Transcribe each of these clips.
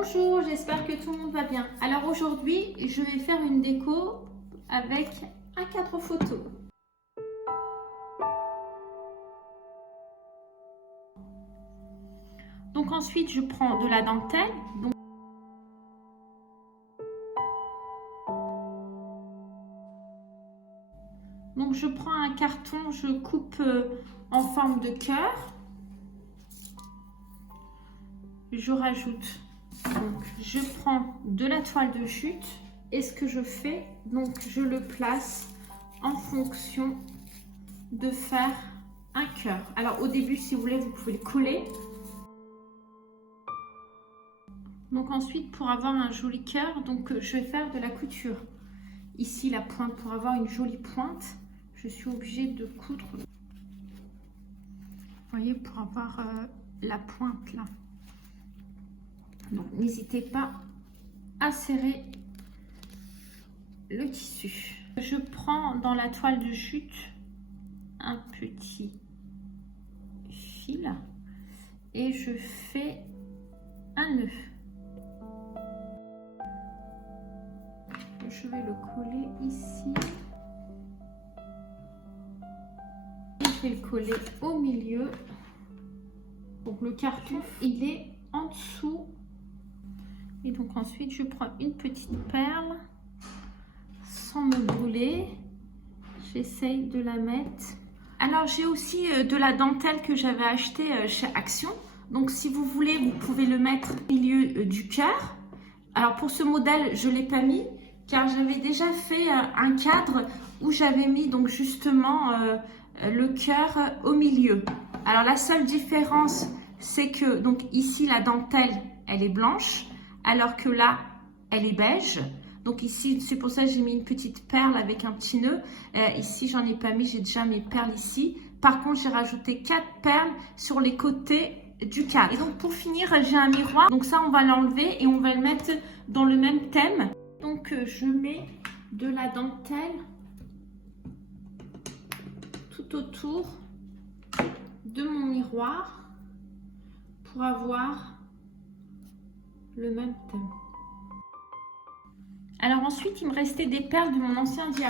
Bonjour, j'espère que tout le monde va bien. Alors aujourd'hui, je vais faire une déco avec un cadre photo. Donc ensuite, je prends de la dentelle. Donc je prends un carton, je coupe en forme de cœur. Je rajoute, donc je prends de la toile de jute et ce que je fais, donc je le place en fonction de faire un cœur. Alors au début, si vous voulez, vous pouvez le coller. Donc ensuite, pour avoir un joli cœur, donc je vais faire de la couture. Ici la pointe, pour avoir une jolie pointe, je suis obligée de coudre. Vous voyez, pour avoir la pointe là. Donc n'hésitez pas à serrer le tissu. Je prends dans la toile de jute un petit fil et je fais un nœud. Je vais le coller ici. Et je vais le coller au milieu. Donc le carton, il est en dessous. Et donc ensuite, je prends une petite perle sans me brûler. J'essaye de la mettre. Alors j'ai aussi de la dentelle que j'avais achetée chez Action. Donc si vous voulez, vous pouvez le mettre au milieu du cœur. Alors pour ce modèle, je ne l'ai pas mis car j'avais déjà fait un cadre où j'avais mis donc justement le cœur au milieu. Alors la seule différence, c'est que donc ici la dentelle, elle est blanche, alors que là, elle est beige. Donc ici, c'est pour ça que j'ai mis une petite perle avec un petit nœud. Ici, j'en ai pas mis, j'ai déjà mes perles ici. Par contre, j'ai rajouté 4 perles sur les côtés du cadre. Et donc pour finir, j'ai un miroir. Donc ça, on va l'enlever et on va le mettre dans le même thème. Donc je mets de la dentelle tout autour de mon miroir pour avoir le même thème. Alors ensuite, il me restait des perles de mon ancien DIY,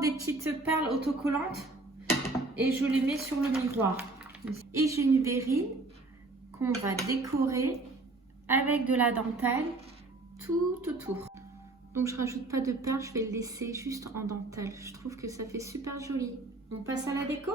des petites perles autocollantes et je les mets sur le miroir. Et j'ai une verrine qu'on va décorer avec de la dentelle tout autour. Donc je rajoute pas de perles, je vais le laisser juste en dentelle. Je trouve que ça fait super joli. On passe à la déco ?